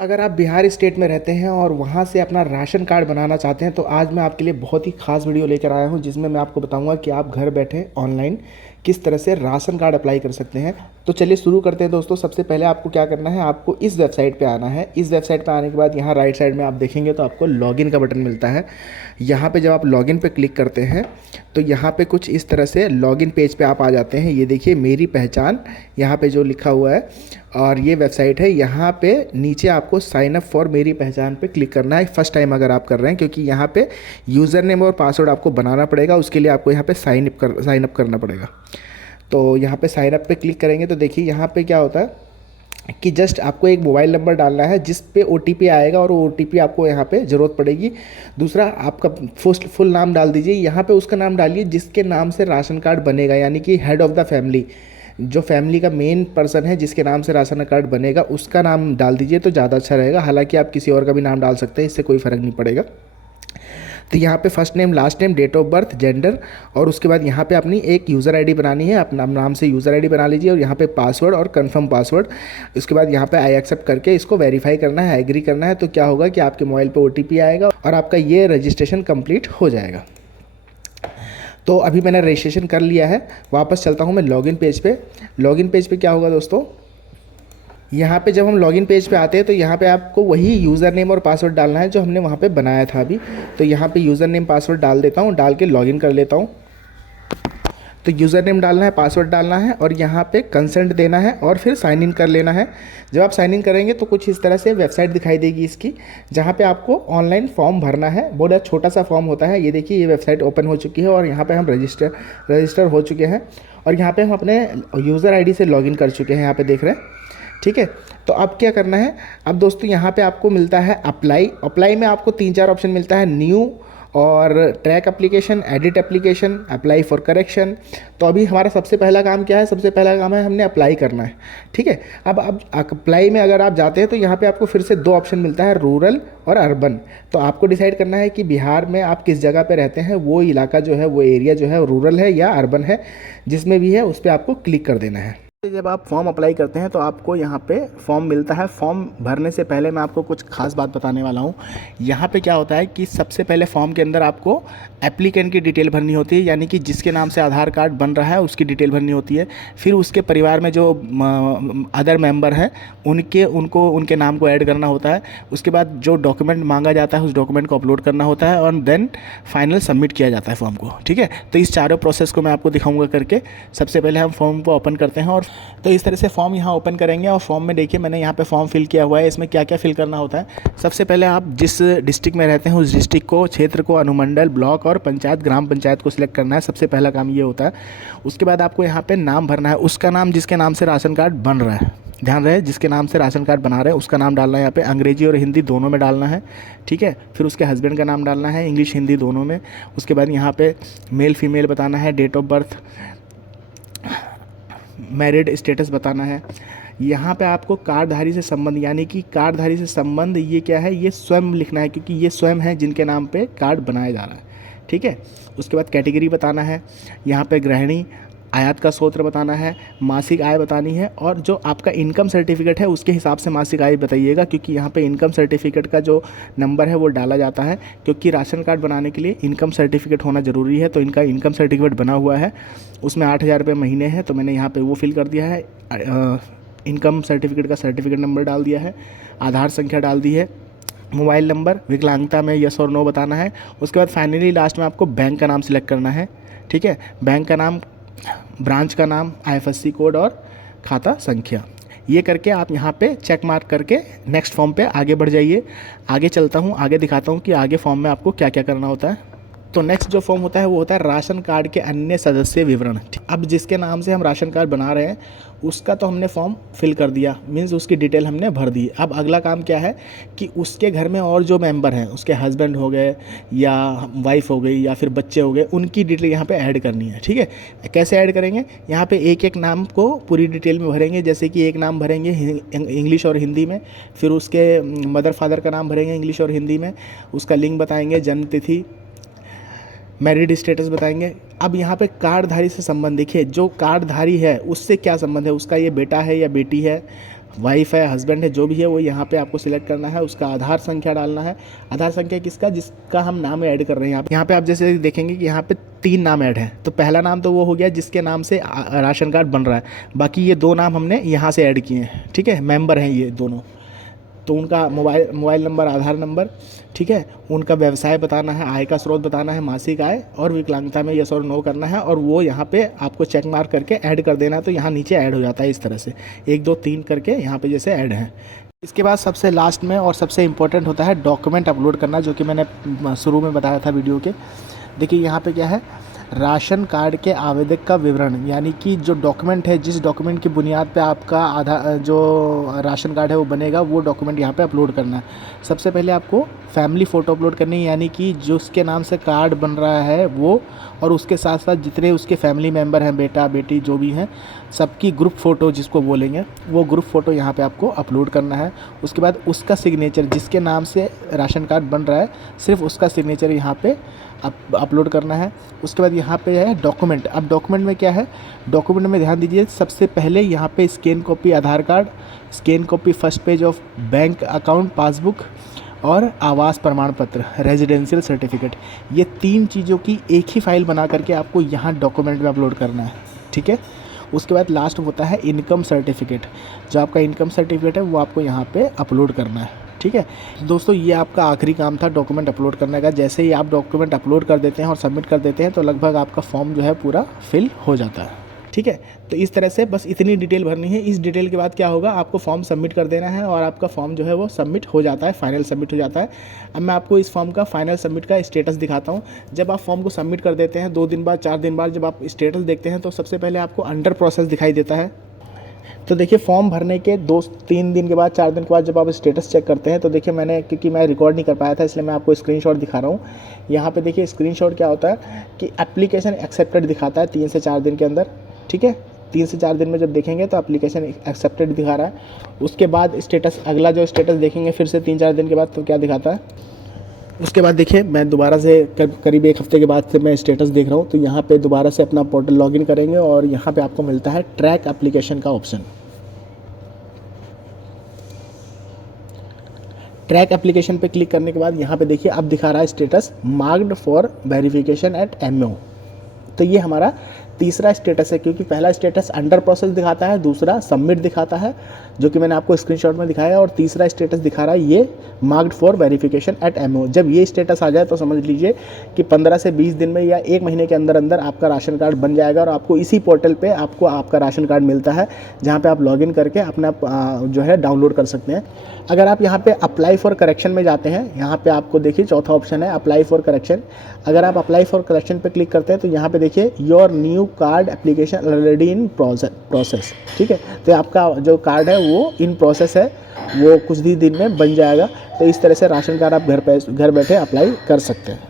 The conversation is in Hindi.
अगर आप बिहार स्टेट में रहते हैं और वहाँ से अपना राशन कार्ड बनाना चाहते हैं तो आज मैं आपके लिए बहुत ही खास वीडियो लेकर आया हूँ जिसमें मैं आपको बताऊँगा कि आप घर बैठे ऑनलाइन किस तरह से राशन कार्ड अप्लाई कर सकते हैं। तो चलिए शुरू करते हैं दोस्तों। सबसे पहले आपको क्या करना है, आपको इस वेबसाइट पे आना है। इस वेबसाइट पे आने के बाद यहाँ राइट साइड में आप देखेंगे तो आपको लॉगिन का बटन मिलता है। यहाँ पे जब आप लॉगिन पे क्लिक करते हैं तो यहाँ पे कुछ इस तरह से लॉगिन पेज पे आप आ जाते हैं। ये देखिए मेरी पहचान यहाँ पे जो लिखा हुआ है और ये वेबसाइट है। यहाँ पे नीचे आपको साइन अप फॉर मेरी पहचान पे क्लिक करना है फर्स्ट टाइम अगर आप कर रहे हैं, क्योंकि यहाँ पे यूज़र नेम और पासवर्ड आपको बनाना पड़ेगा। उसके लिए आपको यहाँ पे साइन अप करना पड़ेगा। तो यहाँ पे साइन अप पे क्लिक करेंगे तो देखिए यहाँ पे क्या होता है कि जस्ट आपको एक मोबाइल नंबर डालना है जिस पे OTP आएगा और वो OTP आपको यहाँ पे ज़रूरत पड़ेगी। दूसरा आपका फुल नाम डाल दीजिए। यहाँ पे उसका नाम डालिए जिसके नाम से राशन कार्ड बनेगा, यानी कि हेड ऑफ़ द फैमिली, जो फैमिली का मेन पर्सन है जिसके नाम से राशन कार्ड बनेगा उसका नाम डाल दीजिए तो ज़्यादा अच्छा रहेगा। हालांकि आप किसी और का भी नाम डाल सकते हैं, इससे कोई फ़र्क नहीं पड़ेगा। तो यहाँ पे first name, last name, date of birth, gender और उसके बाद यहाँ पे अपनी एक यूज़र आईडी बनानी है। अपना नाम से यूज़र आईडी बना लीजिए और यहाँ पे पासवर्ड और कंफर्म पासवर्ड। उसके बाद यहाँ पे आई एक्सेप्ट करके इसको वेरीफाई करना है, एग्री करना है। तो क्या होगा कि आपके मोबाइल पे OTP आएगा और आपका ये रजिस्ट्रेशन कंप्लीट हो जाएगा। तो अभी मैंने रजिस्ट्रेशन कर लिया है। वापस चलता हूँ मैं लॉगिन पेज पे। लॉगिन पेज पे क्या होगा दोस्तों, यहाँ पे जब हम लॉगिन पेज पे आते हैं तो यहाँ पे आपको वही यूज़र नेम और पासवर्ड डालना है जो हमने वहाँ पे बनाया था अभी। तो यहाँ पे यूज़र नेम पासवर्ड डाल देता हूँ, डाल के लॉगिन कर लेता हूँ। तो यूज़र नेम डालना है, पासवर्ड डालना है और यहाँ पे कंसेंट देना है और फिर साइन इन कर लेना है। जब आप साइन इन करेंगे तो कुछ इस तरह से वेबसाइट दिखाई देगी इसकी, जहाँ पे आपको ऑनलाइन फॉर्म भरना है। बहुत छोटा सा फॉर्म होता है। ये देखिए ये वेबसाइट ओपन हो चुकी है और यहाँ पे हम रजिस्टर हो चुके हैं और यहाँ पे हम अपने यूज़र आईडी से लॉगिन कर चुके हैं, यहाँ पे देख रहे हैं। ठीक है, तो अब क्या करना है, अब दोस्तों यहाँ पे आपको मिलता है अप्लाई में आपको 3-4 ऑप्शन मिलता है, न्यू और track application, edit application, apply for correction. तो अभी हमारा सबसे पहला काम क्या है, सबसे पहला काम है हमने अप्लाई करना है। ठीक है, अब अप्लाई में अगर आप जाते हैं तो यहाँ पे आपको फिर से 2 ऑप्शन मिलता है, रूरल और अर्बन। तो आपको डिसाइड करना है कि बिहार में आप किस जगह पे रहते हैं, वो इलाका जो है, वो एरिया जो है रूरल है या अर्बन है, जिसमें भी है उस पर आपको क्लिक कर देना है। जब आप फॉर्म अप्लाई करते हैं तो आपको यहाँ पे फॉर्म मिलता है। फॉर्म भरने से पहले मैं आपको कुछ खास बात बताने वाला हूँ। यहाँ पे क्या होता है कि सबसे पहले फॉर्म के अंदर आपको एप्लीकेंट की डिटेल भरनी होती है, यानी कि जिसके नाम से आधार कार्ड बन रहा है उसकी डिटेल भरनी होती है। फिर उसके परिवार में जो अदर मेंबर हैं उनके नाम को ऐड करना होता है। उसके बाद जो डॉक्यूमेंट मांगा जाता है उस डॉक्यूमेंट को अपलोड करना होता है और देन फाइनल सबमिट किया जाता है फॉर्म को। ठीक है, तो इस चारों प्रोसेस को मैं आपको दिखाऊंगा करके। सबसे पहले हम फॉर्म को ओपन करते हैं और तो इस तरह से फॉर्म यहाँ ओपन करेंगे और फॉर्म में देखिए मैंने यहाँ पे फॉर्म फिल किया हुआ है। इसमें क्या क्या फिल करना होता है, सबसे पहले आप जिस डिस्ट्रिक्ट में रहते हैं उस डिस्ट्रिक्ट को, क्षेत्र को, अनुमंडल, ब्लॉक और पंचायत, ग्राम पंचायत को सिलेक्ट करना है। सबसे पहला काम ये होता है। उसके बाद आपको यहाँ पे नाम भरना है, उसका नाम जिसके नाम से राशन कार्ड बन रहा है। ध्यान रहे, जिसके नाम से राशन कार्ड बना रहे हैं उसका नाम डालना है। यहाँ पे अंग्रेजी और हिंदी दोनों में डालना है। ठीक है, फिर उसके हस्बैंड का नाम डालना है, इंग्लिश हिंदी दोनों में। उसके बाद यहाँ पे मेल फीमेल बताना है, date of birth, married status बताना है। यहाँ पे आपको कार्डधारी से संबंध, यानी कि कार्डधारी से संबंध ये क्या है, ये स्वयं लिखना है, क्योंकि ये स्वयं है जिनके नाम पे कार्ड बनाया जा रहा है। ठीक है, उसके बाद कैटेगरी बताना है, यहाँ पे गृहिणी, आयात का स्रोत बताना है, मासिक आय बतानी है और जो आपका इनकम सर्टिफिकेट है उसके हिसाब से मासिक आय बताइएगा, क्योंकि यहाँ पे इनकम सर्टिफिकेट का जो नंबर है वो डाला जाता है, क्योंकि राशन कार्ड बनाने के लिए इनकम सर्टिफिकेट होना ज़रूरी है। तो इनका इनकम सर्टिफिकेट बना हुआ है, उसमें 8,000 रुपये महीने है, तो मैंने यहाँ पर वो फिल कर दिया है। इनकम सर्टिफिकेट का सर्टिफिकेट नंबर डाल दिया है, आधार संख्या डाल दी है, मोबाइल नंबर, विकलांगता में यस और नो बताना है। उसके बाद फाइनली लास्ट में आपको बैंक का नाम सिलेक्ट करना है। ठीक है, बैंक का नाम, ब्रांच का नाम, IFSC कोड और खाता संख्या। ये करके आप यहाँ पे चेक मार्क करके नेक्स्ट फॉर्म पे आगे बढ़ जाइए। आगे चलता हूँ, आगे दिखाता हूँ कि आगे फॉर्म में आपको क्या क्या करना होता है। तो नेक्स्ट जो फॉर्म होता है वो होता है राशन कार्ड के अन्य सदस्य विवरण। अब जिसके नाम से हम राशन कार्ड बना रहे हैं उसका तो हमने फॉर्म फिल कर दिया, मीन्स उसकी डिटेल हमने भर दी। अब अगला काम क्या है कि उसके घर में और जो मेंबर हैं, उसके हस्बैंड हो गए या वाइफ हो गई या फिर बच्चे हो गए, उनकी डिटेल यहाँ पे ऐड करनी है। ठीक है, कैसे ऐड करेंगे, यहाँ पे एक एक नाम को पूरी डिटेल में भरेंगे। जैसे कि एक नाम भरेंगे इंग्लिश और हिंदी में, फिर उसके मदर फादर का नाम भरेंगे इंग्लिश और हिंदी में, उसका लिंग बताएंगे, जन्म तिथि, मैरिड स्टेटस बताएंगे। अब यहाँ पे कार्डधारी से संबंध देखिए, जो कार्डधारी है उससे क्या संबंध है, उसका ये बेटा है या बेटी है, वाइफ है, हस्बैंड है, जो भी है वो यहाँ पे आपको सिलेक्ट करना है। उसका आधार संख्या डालना है। आधार संख्या किसका? जिसका हम नाम ऐड कर रहे हैं। यहाँ पे आप जैसे देखेंगे कि यहाँ पे 3 नाम ऐड हैं। तो पहला नाम तो वो हो गया जिसके नाम से राशन कार्ड बन रहा है। बाकी ये 2 नाम हमने यहाँ से ऐड किए हैं, ठीक है, मेंबर हैं ये दोनों। तो उनका मोबाइल नंबर, आधार नंबर, ठीक है, उनका व्यवसाय बताना है, आय का स्रोत बताना है, मासिक आय, और विकलांगता में यस और नो करना है, और वो यहाँ पे आपको चेक मार्क करके ऐड कर देना है। तो यहाँ नीचे ऐड हो जाता है इस तरह से 1 2 3 करके यहाँ पे जैसे ऐड है। इसके बाद सबसे लास्ट में और सबसे इम्पोर्टेंट होता है डॉक्यूमेंट अपलोड करना, जो कि मैंने शुरू में बताया था वीडियो के। देखिए यहाँ पे क्या है, राशन कार्ड के आवेदक का विवरण, यानी कि जो डॉक्यूमेंट है, जिस डॉक्यूमेंट की बुनियाद पे आपका आधार जो राशन कार्ड है वो बनेगा, वो डॉक्यूमेंट यहाँ पे अपलोड करना है। सबसे पहले आपको फैमिली फ़ोटो अपलोड करनी है, यानी कि जो उसके नाम से कार्ड बन रहा है वो, और उसके साथ साथ जितने उसके फैमिली मेम्बर हैं, बेटा बेटी जो भी हैं, सबकी ग्रुप फ़ोटो जिसको बोलेंगे, वो ग्रुप फ़ोटो यहाँ पे आपको अपलोड करना है। उसके बाद उसका सिग्नेचर, जिसके नाम से राशन कार्ड बन रहा है, सिर्फ उसका सिग्नेचर यहाँ पे अपलोड करना है। उसके बाद यहाँ पे है डॉक्यूमेंट। अब डॉक्यूमेंट में क्या है, डॉक्यूमेंट में ध्यान दीजिए, सबसे पहले यहाँ पे scan copy Aadhaar card, scan copy first page of bank account passbook, और आवास प्रमाण पत्र, रेजिडेंशियल सर्टिफिकेट, ये 3 चीज़ों की एक ही फाइल बना करके आपको यहाँ डॉक्यूमेंट में अपलोड करना है, ठीक है। उसके बाद लास्ट होता है इनकम सर्टिफिकेट। जो आपका इनकम सर्टिफिकेट है वो आपको यहाँ पे अपलोड करना है, ठीक है। दोस्तों ये आपका आखिरी काम था डॉक्यूमेंट अपलोड करने का। जैसे ही आप डॉक्यूमेंट अपलोड कर देते हैं और सबमिट कर देते हैं तो लगभग आपका फॉर्म जो है पूरा फिल हो जाता है, ठीक है। तो इस तरह से बस इतनी डिटेल भरनी है। इस डिटेल के बाद क्या होगा, आपको फॉर्म सबमिट कर देना है और आपका फॉर्म जो है वो सबमिट हो जाता है, फाइनल सबमिट हो जाता है। अब मैं आपको इस फॉर्म का फाइनल सबमिट का स्टेटस दिखाता हूँ। जब आप फॉर्म को सबमिट कर देते हैं 2 दिन बाद, 4 दिन बाद जब आप स्टेटस देखते हैं तो सबसे पहले आपको अंडर प्रोसेस दिखाई देता है। तो देखिए फॉर्म भरने के 2-3 दिन के बाद, 4 दिन के बाद जब आप स्टेटस चेक करते हैं तो देखिए मैंने, क्योंकि मैं रिकॉर्ड नहीं कर पाया था इसलिए मैं आपको स्क्रीनशॉट दिखा रहा हूँ। यहाँ पे देखिए स्क्रीनशॉट क्या होता है कि एप्लीकेशन एक्सेप्टेड दिखाता है 3 से 4 दिन के अंदर, ठीक है। 3 से 4 दिन में जब देखेंगे तो एप्लीकेशन एक्सेप्टेड दिखा रहा है। उसके बाद स्टेटस, अगला जो स्टेटस देखेंगे फिर से 3-4 दिन के बाद तो क्या दिखाता है। उसके बाद देखिए मैं दोबारा से करीब 1 हफ्ते के बाद से मैं स्टेटस देख रहा हूँ। तो यहाँ पे दोबारा से अपना पोर्टल लॉगिन करेंगे और यहाँ पे आपको मिलता है ट्रैक एप्लीकेशन का ऑप्शन। ट्रैक एप्लीकेशन पे क्लिक करने के बाद यहाँ पे देखिए अब दिखा रहा है status marked for verification eight MO। तो ये हमारा तीसरा स्टेटस है, क्योंकि पहला स्टेटस अंडर प्रोसेस दिखाता है, दूसरा सबमिट दिखाता है जो कि मैंने आपको स्क्रीनशॉट में दिखाया, और तीसरा स्टेटस दिखा रहा है ये marked for verification eight MO। जब ये स्टेटस आ जाए तो समझ लीजिए कि 15 से 20 दिन में या 1 महीने के अंदर अंदर आपका राशन कार्ड बन जाएगा और आपको इसी पोर्टल पे आपको आपका राशन कार्ड मिलता है, जहाँ पे आप लॉगिन करके अपना जो है डाउनलोड कर सकते हैं। अगर आप यहाँ पे अप्लाई फॉर करेक्शन में जाते हैं, यहाँ पे आपको देखिए चौथा ऑप्शन है अप्लाई फॉर करेक्शन। अगर आप अप्लाई फॉर करेक्शन पे क्लिक करते हैं तो यहाँ पे देखिए your new card application already in process, ठीक है। तो आपका जो कार्ड है वो इन प्रोसेस है, वो कुछ ही दिन में बन जाएगा। तो इस तरह से राशन कार्ड आप घर बैठे अप्लाई कर सकते हैं।